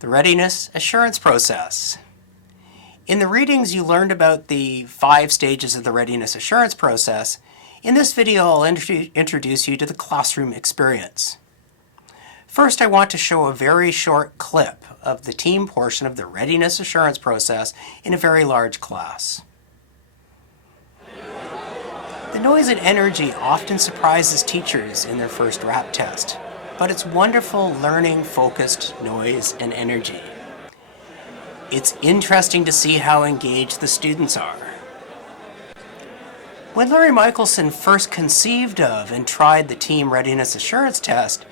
The Readiness Assurance Process. In the readings, you learned about the 5 stages of the Readiness Assurance Process. In this video, I'll introduce you to the classroom experience. First, I want to show a very short clip of the team portion of the Readiness Assurance Process in a very large class. The noise and energy often surprises teachers in their first RAP test, but it's wonderful learning-focused noise and energy. It's interesting to see how engaged the students are. When Larry Michelson first conceived of and tried the Team Readiness Assurance Test,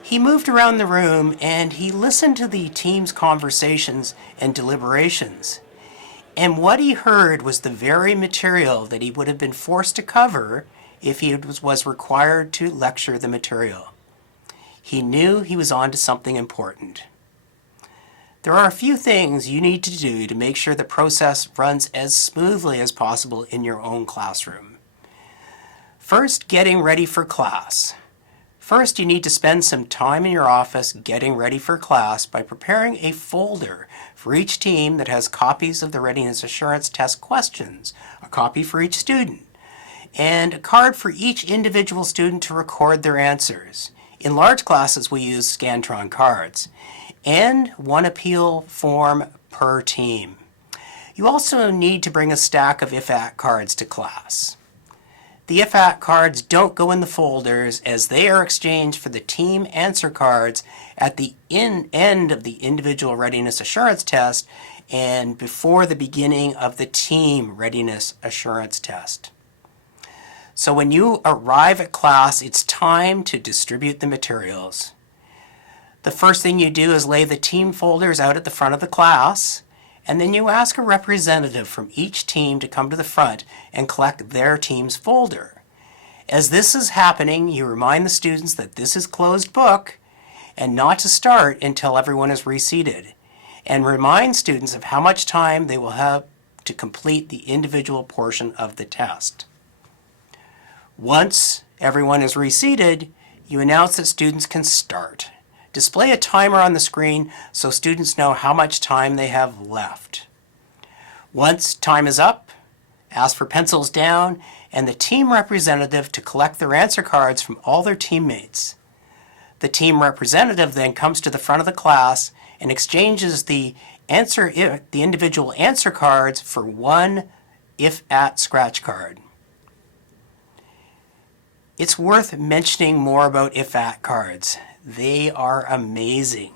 he moved around the room and he listened to the team's conversations and deliberations. And what he heard was the very material that he would have been forced to cover if he was required to lecture the material. He knew he was on to something important. There are a few things you need to do to make sure the process runs as smoothly as possible in your own classroom. First, getting ready for class. First, you need to spend some time in your office getting ready for class by preparing a folder for each team that has copies of the Readiness Assurance Test questions, a copy for each student, and a card for each individual student to record their answers. In large classes, we use Scantron cards, and one appeal form per team. You also need to bring a stack of IFAC cards to class. The IFAC cards don't go in the folders as they are exchanged for the team answer cards at the end of the individual readiness assurance test and before the beginning of the team readiness assurance test. So when you arrive at class, it's time to distribute the materials. The first thing you do is lay the team folders out at the front of the class, and then you ask a representative from each team to come to the front and collect their team's folder. As this is happening, you remind the students that this is closed book and not to start until everyone is reseated, and remind students of how much time they will have to complete the individual portion of the test. Once everyone is reseated, you announce that students can start. Display a timer on the screen so students know how much time they have left. Once time is up, ask for pencils down and the team representative to collect their answer cards from all their teammates. The team representative then comes to the front of the class and exchanges the individual answer cards for one if-at scratch card. It's worth mentioning more about if-at cards. They are amazing.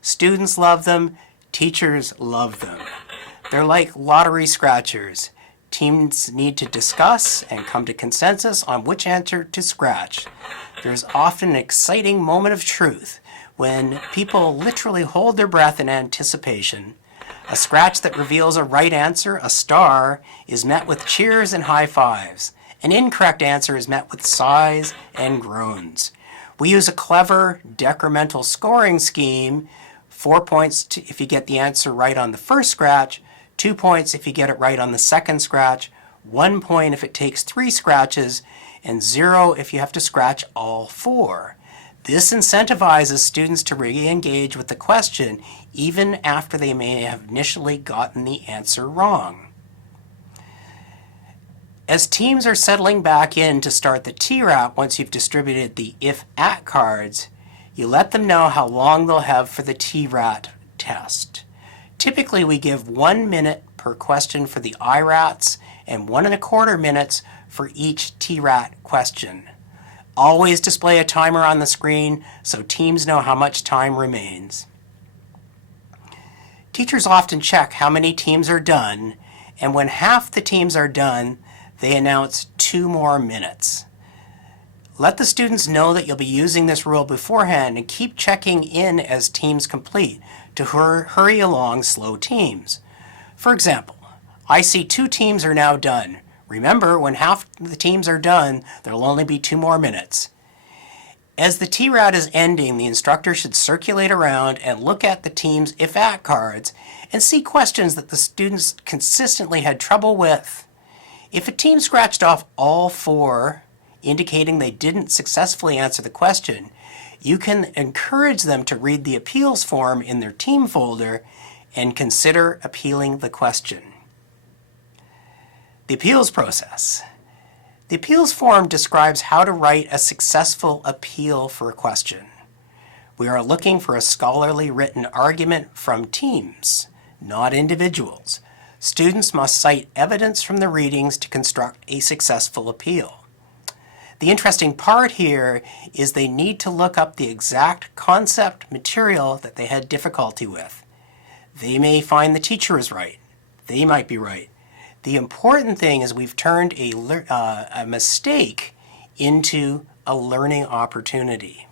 Students love them, teachers love them. They're like lottery scratchers. Teams need to discuss and come to consensus on which answer to scratch. There's often an exciting moment of truth when people literally hold their breath in anticipation. A scratch that reveals a right answer, a star, is met with cheers and high fives. An incorrect answer is met with sighs and groans. We use a clever decremental scoring scheme, 4 points if you get the answer right on the first scratch, 2 points if you get it right on the second scratch, 1 point if it takes 3 scratches, and 0 if you have to scratch all 4. This incentivizes students to re-engage with the question even after they may have initially gotten the answer wrong. As teams are settling back in to start the TRAP once you've distributed the if-at cards, you let them know how long they'll have for the TRAT test. Typically, we give 1 minute per question for the IRATs and 1¼ minutes for each TRAT question. Always display a timer on the screen so teams know how much time remains. Teachers often check how many teams are done, and when half the teams are done, they announce 2 more minutes. Let the students know that you'll be using this rule beforehand and keep checking in as teams complete to hurry along slow teams. For example, I see 2 teams are now done. Remember, when half the teams are done, there'll only be 2 more minutes. As the TRAT is ending, the instructor should circulate around and look at the team's if-at cards and see questions that the students consistently had trouble with. If a team scratched off all 4, indicating they didn't successfully answer the question, You can encourage them to read the appeals form in their team folder and consider appealing the question. The appeals process. The appeals form describes how to write a successful appeal for a question. We are looking for a scholarly written argument from teams, not individuals. Students must cite evidence from the readings to construct a successful appeal. The interesting part here is they need to look up the exact concept material that they had difficulty with. They may find the teacher is right. They might be right. The important thing is we've turned a mistake into a learning opportunity.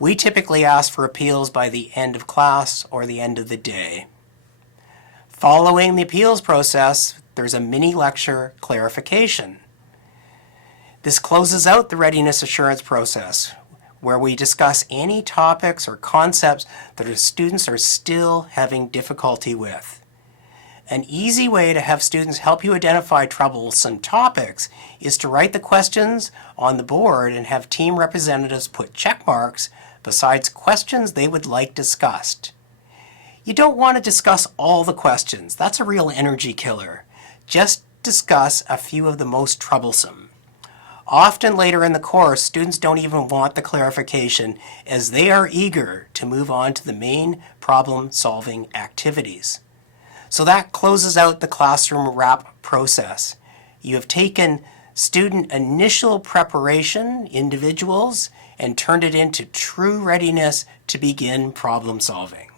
We typically ask for appeals by the end of class or the end of the day. Following the appeals process, there's a mini lecture clarification. This closes out the readiness assurance process, where we discuss any topics or concepts that our students are still having difficulty with. An easy way to have students help you identify troublesome topics is to write the questions on the board and have team representatives put check marks besides questions they would like discussed. You don't want to discuss all the questions. That's a real energy killer. Just discuss a few of the most troublesome. Often later in the course, students don't even want the clarification as they are eager to move on to the main problem-solving activities. So that closes out the classroom wrap process. You have taken student initial preparation, individuals, and turned it into true readiness to begin problem solving.